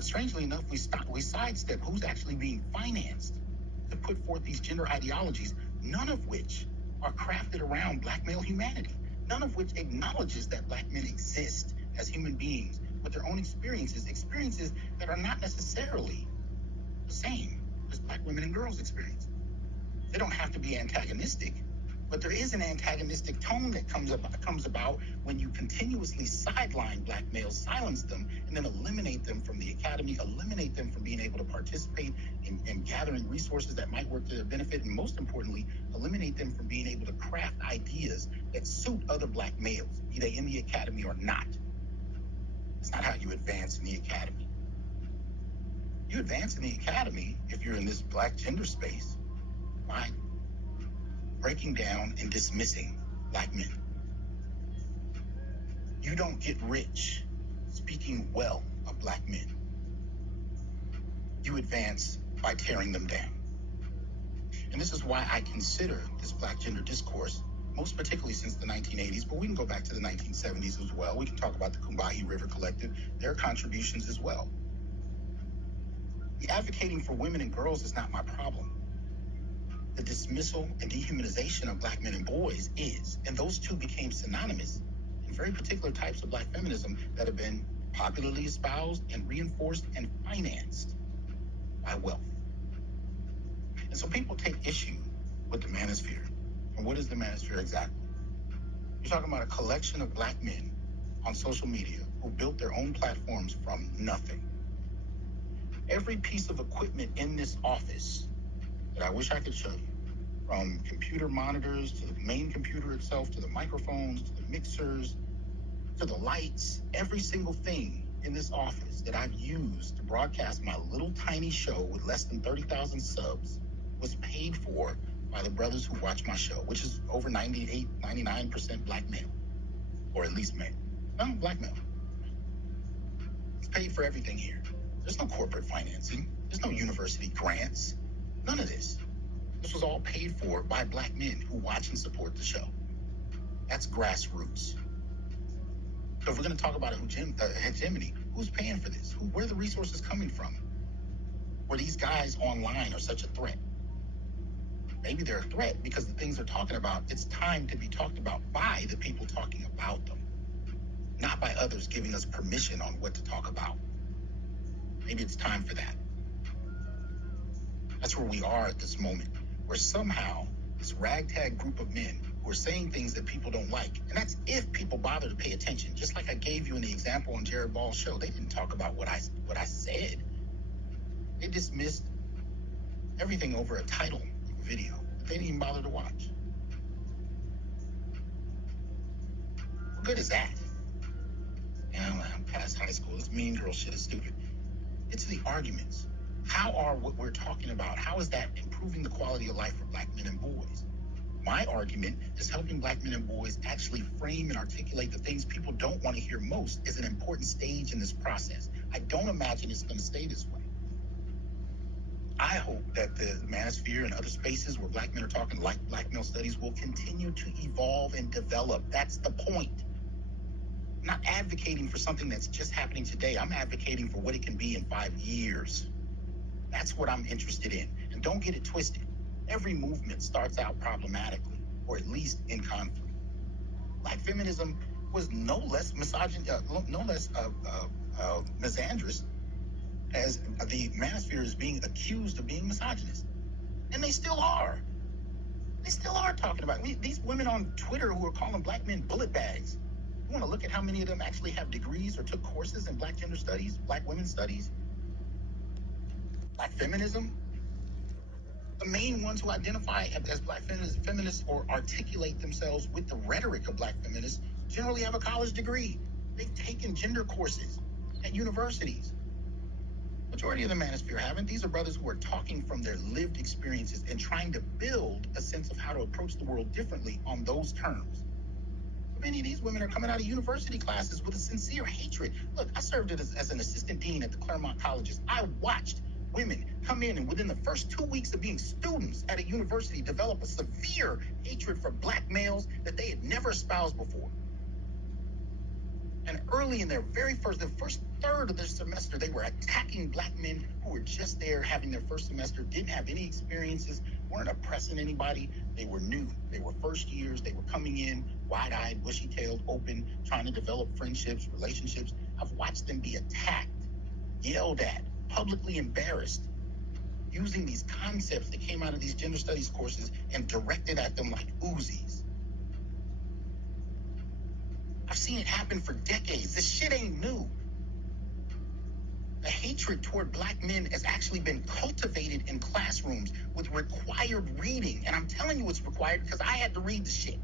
But strangely enough, we sidestep who's actually being financed to put forth these gender ideologies, none of which are crafted around black male humanity, none of which acknowledges that black men exist as human beings with their own experiences that are not necessarily the same as black women and girls' experience. They don't have to be antagonistic, but there is an antagonistic tone that comes about when you continuously sideline black males, silence them, and then eliminate them from the academy, eliminate them from being able to participate in gathering resources that might work to their benefit, and most importantly, eliminate them from being able to craft ideas that suit other black males, be they in the academy or not. It's not how you advance in the academy. You advance in the academy if you're in this black gender space by breaking down and dismissing black men. You don't get rich speaking well of black men. You advance by tearing them down. And this is why I consider this black gender discourse, most particularly since the 1980s, but we can go back to the 1970s as well. We can talk about the Combahee River Collective, their contributions as well. The advocating for women and girls is not my problem. The dismissal and dehumanization of black men and boys is, and those two became synonymous in very particular types of black feminism that have been popularly espoused and reinforced and financed by wealth. And so people take issue with the manosphere. And what is the manosphere exactly? You're talking about a collection of black men on social media who built their own platforms from nothing. Every piece of equipment in this office that I wish I could show you, from computer monitors to the main computer itself, to the microphones, to the mixers, to the lights, every single thing in this office that I've used to broadcast my little tiny show with less than 30,000 subs was paid for by the brothers who watch my show, which is over 98, 99% black male, or at least male. No, black male. It's paid for everything here. There's no corporate financing. There's no university grants. None of this. This was all paid for by black men who watch and support the show. That's grassroots. So if we're going to talk about hegemony, who's paying for this? Where are the resources coming from? Where these guys online are such a threat? Maybe they're a threat because the things they're talking about, it's time to be talked about by the people talking about them, not by others giving us permission on what to talk about. Maybe it's time for that. That's where we are at this moment, where somehow this ragtag group of men who are saying things that people don't like, and that's if people bother to pay attention. Just like I gave you in the example on Jared Ball's show, they didn't talk about what I said. They dismissed everything over a title of a video that they didn't even bother to watch. What good is that? I'm past high school. This mean girl shit is stupid. It's the arguments. How are what we're talking about, how is that improving the quality of life for black men and boys? My argument is helping black men and boys actually frame and articulate the things people don't want to hear most is an important stage in this process. I don't imagine it's going to stay this way. I hope that the manosphere and other spaces where black men are talking like black male studies will continue to evolve and develop. That's the point. I'm not advocating for something that's just happening today. I'm advocating for what it can be in 5 years. That's what I'm interested in. And don't get it twisted. Every movement starts out problematically, or at least in conflict. Black feminism was no less misandrous as the manosphere is being accused of being misogynist. And they still are. They still are talking about it. These women on Twitter who are calling black men bullet bags. You want to look at how many of them actually have degrees or took courses in black gender studies, black women's studies, black feminism? The main ones who identify as black feminists or articulate themselves with the rhetoric of black feminists generally have a college degree. They've taken gender courses at universities. Majority of the manosphere haven't. These are brothers who are talking from their lived experiences and trying to build a sense of how to approach the world differently on those terms. But many of these women are coming out of university classes with a sincere hatred. Look, I served as an assistant dean at the Claremont colleges. I watched women come in and within the first 2 weeks of being students at a university develop a severe hatred for black males that they had never espoused before. And early in their the first third of their semester, they were attacking black men who were just there having their first semester, didn't have any experiences, weren't oppressing anybody. They were new. They were first years. They were coming in wide-eyed, bushy-tailed, open, trying to develop friendships, relationships. I've watched them be attacked, yelled at, publicly embarrassed, using these concepts that came out of these gender studies courses and directed at them like Uzis. I've seen it happen for decades. This shit ain't new. The hatred toward black men has actually been cultivated in classrooms with required reading. And I'm telling you it's required because I had to read the shit.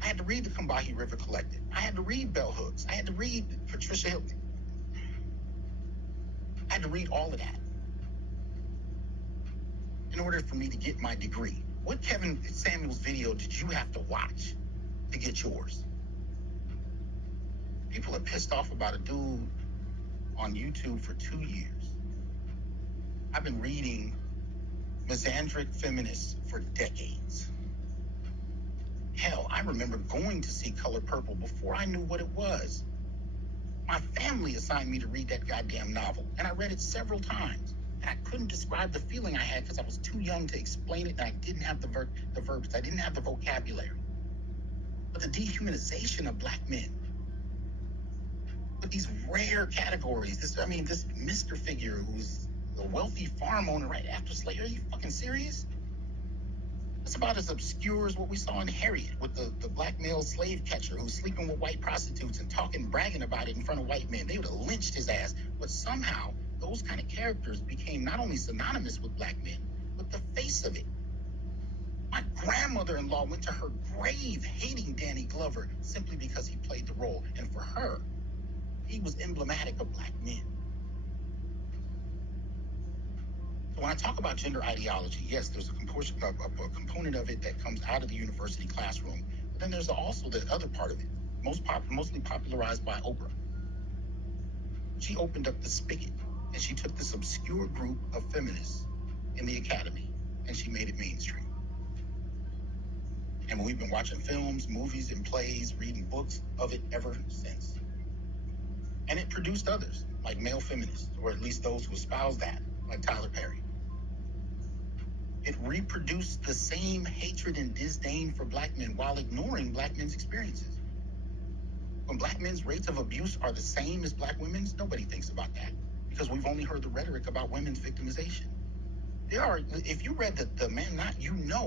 I had to read the Combahee River Collective. I had to read Bell Hooks. I had to read Patricia Hill. I had to read all of that in order for me to get my degree. What Kevin Samuels video did you have to watch to get yours? People are pissed off about a dude on YouTube for 2 years. I've been reading misandric feminists for decades. Hell, I remember going to see Color Purple before I knew what it was. My family assigned me to read that goddamn novel, and I read it several times. And I couldn't describe the feeling I had because I was too young to explain it, and I didn't have the verbs. I didn't have the vocabulary. But the dehumanization of black men, with these rare categories, this Mr. figure who's a wealthy farm owner right after slavery. Are you fucking serious? It's about as obscure as what we saw in Harriet with the black male slave catcher who's sleeping with white prostitutes and bragging about it in front of white men. They would have lynched his ass. But somehow, those kind of characters became not only synonymous with black men, but the face of it. My grandmother-in-law went to her grave hating Danny Glover simply because he played the role. And for her, he was emblematic of black men. So when I talk about gender ideology, yes, there's a component of it that comes out of the university classroom. But then there's also the other part of it, mostly popularized by Oprah. She opened up the spigot, and she took this obscure group of feminists in the academy, and she made it mainstream. And we've been watching films, movies, and plays, reading books of it ever since. And it produced others, like male feminists, or at least those who espouse that, like Tyler Perry. It reproduced the same hatred and disdain for black men while ignoring black men's experiences. When black men's rates of abuse are the same as black women's, nobody thinks about that because we've only heard the rhetoric about women's victimization. If you read the Man Not,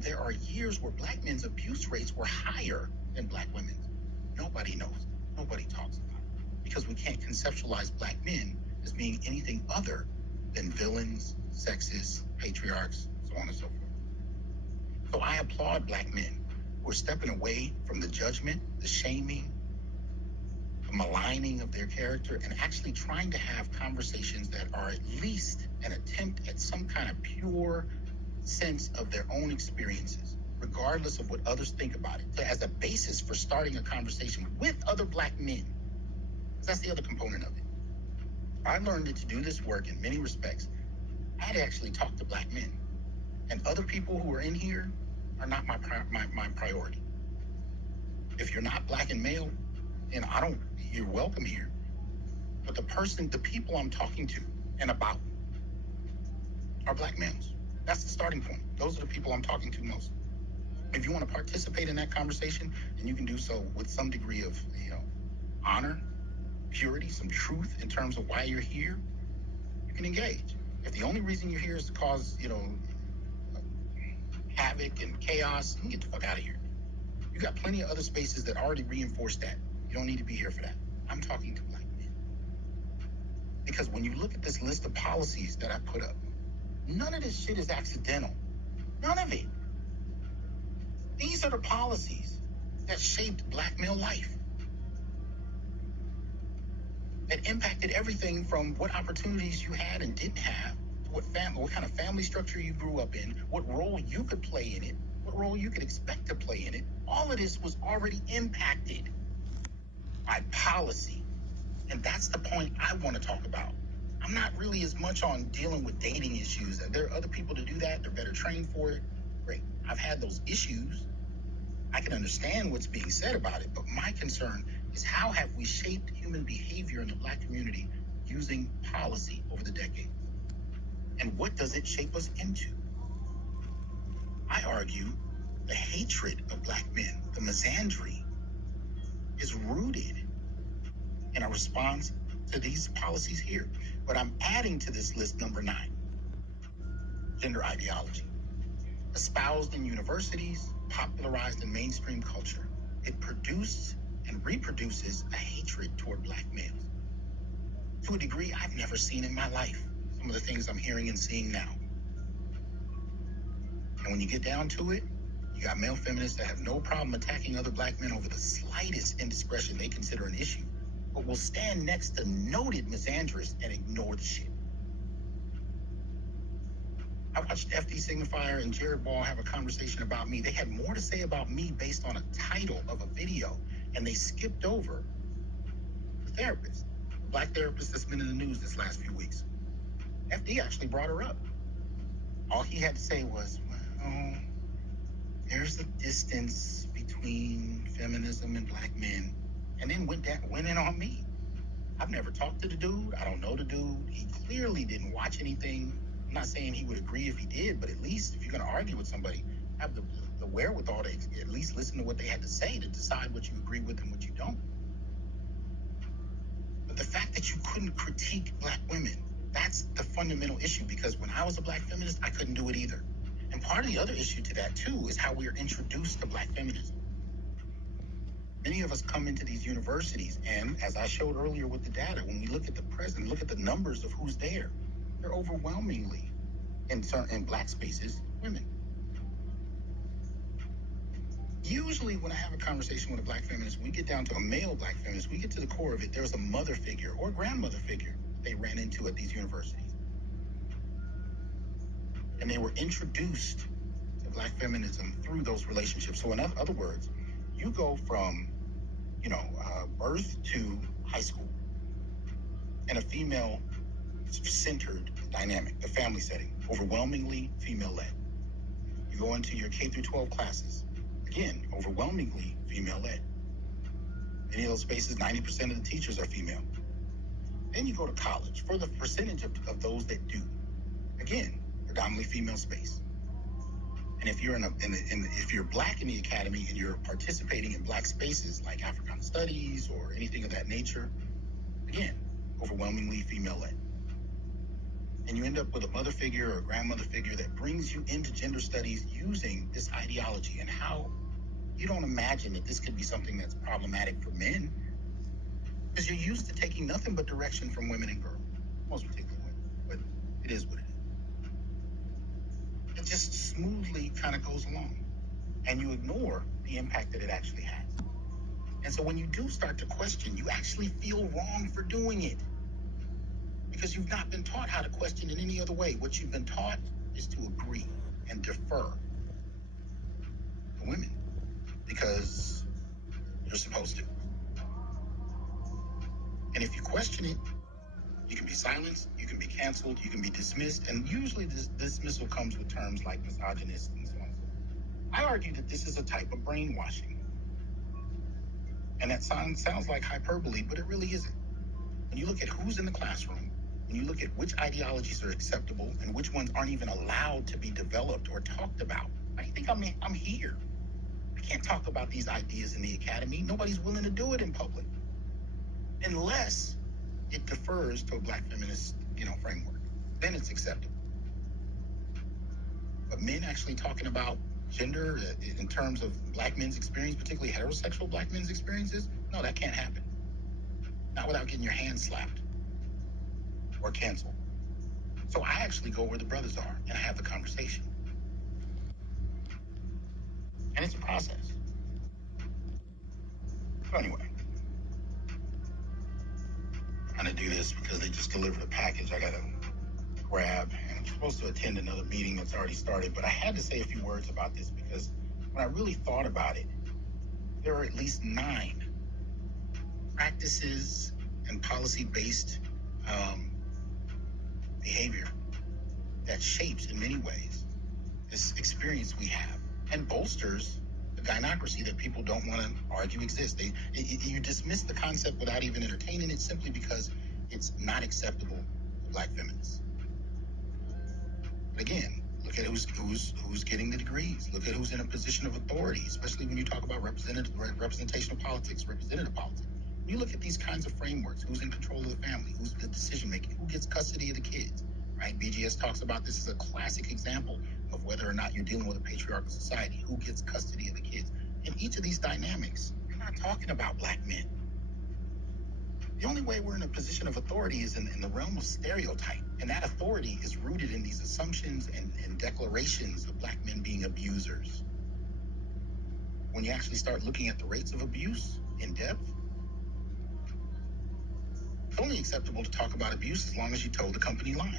there are years where black men's abuse rates were higher than black women's. Nobody knows. Nobody talks about it because we can't conceptualize black men as being anything other than villains, sexists, patriarchs, so on and so forth. So I applaud black men who are stepping away from the judgment, the shaming, the maligning of their character, and actually trying to have conversations that are at least an attempt at some kind of pure sense of their own experiences, regardless of what others think about it, as a basis for starting a conversation with other black men. That's the other component of it. I learned that to do this work in many respects, I had to actually talk to black men. And other people who are in here are not my priority. If you're not black and male, then you're welcome here. But the people I'm talking to and about are black males. That's the starting point. Those are the people I'm talking to most. If you want to participate in that conversation, then you can do so with some degree of, honor, purity, some truth in terms of why you're here. You can engage. If the only reason you're here is to cause, havoc and chaos, you can get the fuck out of here. You got plenty of other spaces that already reinforce that. You don't need to be here for that. I'm talking to black men. Because when you look at this list of policies that I put up, none of this shit is accidental. None of it. These are the policies that shaped black male life. That impacted everything from what opportunities you had and didn't have, to what kind of family structure you grew up in, what role you could play in it, what role you could expect to play in it. All of this was already impacted by policy. And that's the point I want to talk about. I'm not really as much on dealing with dating issues. There are other people to do that. They're better trained for it. Great. I've had those issues. I can understand what's being said about it, but my concern is how have we shaped human behavior in the Black community using policy over the decades? And what does it shape us into? I argue the hatred of Black men, the misandry, is rooted in a response to these policies here. But I'm adding to this list number 9, gender ideology. Espoused in universities, popularized in mainstream culture, it produced and reproduces a hatred toward Black males to a degree I've never seen in my life. Some of the things I'm hearing and seeing now. And when you get down to it, you got male feminists that have no problem attacking other Black men over the slightest indiscretion they consider an issue, but will stand next to noted misandrists and ignore the shit. I watched FD Signifier and Jared Ball have a conversation about me. They had more to say about me based on a title of a video, and they skipped over the therapist, the Black therapist that's been in the news this last few weeks. FD actually brought her up. All he had to say was, well, there's a distance between feminism and Black men, and then went in on me. I've never talked to the dude. I don't know the dude. He clearly didn't watch anything. I'm not saying he would agree if he did, but at least if you're going to argue with somebody, have the wherewithal to at least listen to what they had to say to decide what you agree with and what you don't. But the fact that you couldn't critique Black women, that's the fundamental issue, because when I was a Black feminist, I couldn't do it either. And part of the other issue to that, too, is how we are introduced to Black feminism. Many of us come into these universities, and as I showed earlier with the data, when we look at the present, look at the numbers of who's there, they're overwhelmingly, in Black spaces, women. Usually when I have a conversation with a Black feminist, we get down to a male Black feminist, we get to the core of it, there's a mother figure or grandmother figure that they ran into at these universities. And they were introduced to Black feminism through those relationships. So in other words, you go from, birth to high school in a female-centered dynamic, the family setting, overwhelmingly female-led. You go into your K through 12 classes, again, overwhelmingly female-led. Many of those spaces, 90% of the teachers are female. Then you go to college, for the percentage of those that do, again, predominantly female space. And if you're if you're Black in the academy and you're participating in Black spaces like Africana studies or anything of that nature, again, overwhelmingly female-led. And you end up with a mother figure or a grandmother figure that brings you into gender studies using this ideology, and how you don't imagine that this could be something that's problematic for men, because you're used to taking nothing but direction from women and girls, most particularly women, but it is what it is. It just smoothly kind of goes along, and you ignore the impact that it actually has. And so when you do start to question, you actually feel wrong for doing it, because you've not been taught how to question in any other way. What you've been taught is to agree and defer to women because you're supposed to. And if you question it, you can be silenced, you can be canceled, you can be dismissed, and usually this dismissal comes with terms like misogynist and so on and so forth. I argue that this is a type of brainwashing. And that sounds like hyperbole, but it really isn't. When you look at who's in the classroom, when you look at which ideologies are acceptable and which ones aren't even allowed to be developed or talked about, I think I'm here. I can't talk about these ideas in the academy. Nobody's willing to do it in public unless it defers to a Black feminist, framework. Then it's acceptable. But men actually talking about gender in terms of Black men's experience, particularly heterosexual Black men's experiences, no, that can't happen. Not without getting your hand slapped or canceled. So I actually go where the brothers are and I have the conversation. And it's a process. So anyway, I'm going to do this because they just delivered a package I got to grab. And I'm supposed to attend another meeting that's already started. But I had to say a few words about this because when I really thought about it, there are at least 9 practices and policy-based behavior that shapes, in many ways, this experience we have and bolsters the gynocracy that people don't want to argue exists. You dismiss the concept without even entertaining it simply because it's not acceptable to black feminists. But again, look at who's getting the degrees. Look at who's in a position of authority, especially when you talk about representational politics, representative politics. When you look at these kinds of frameworks, who's in control of the family, who's the decision making, who gets custody of the kids, right? BGS talks about this as a classic example of whether or not you're dealing with a patriarchal society. Who gets custody of the kids? In each of these dynamics, you're not talking about black men. The only way we're in a position of authority is in the realm of stereotype. And that authority is rooted in these assumptions and declarations of black men being abusers. When you actually start looking at the rates of abuse in depth, it's only acceptable to talk about abuse as long as you toe the company line.